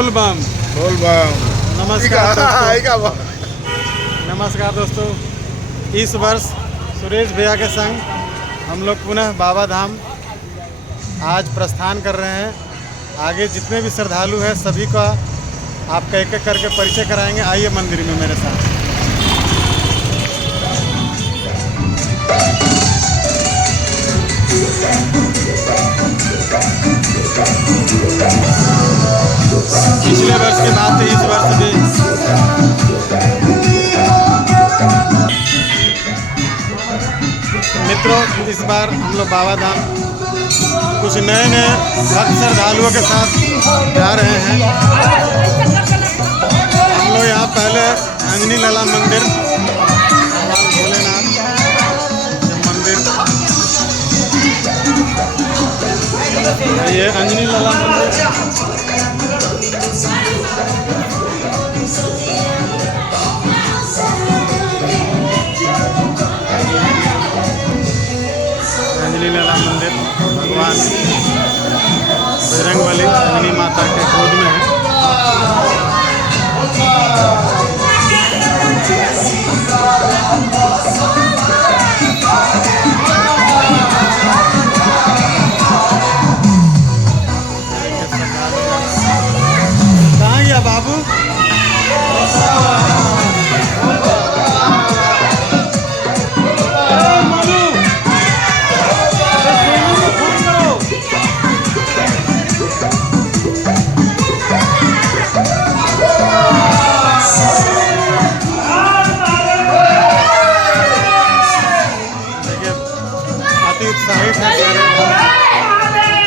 बोल बम। बोल बम। नमस्कार दोस्तों। नमस्कार दोस्तों। इस वर्ष सुरेश भैया के संग हम लोग पुनः बाबा धाम आज प्रस्थान कर रहे हैं। आगे जितने भी श्रद्धालु हैं सभी का आपका एक एक करके परिचय कराएंगे। आइए मंदिर में मेरे साथ। पिछले वर्ष की बात है, इस वर्ष भी मित्रों इस बार हम लोग बाबा धाम कुछ नए नए भक्त श्रद्धालुओं के साथ जा रहे हैं। हम लोग यहाँ पहले अंजनी लाला मंदिर, भगवान भोलेनाथ मंदिर, ये अंजनी लाला मंदिर अंजनी लाला मंदिर भगवान बजरंगबली अंजनी माता के गोद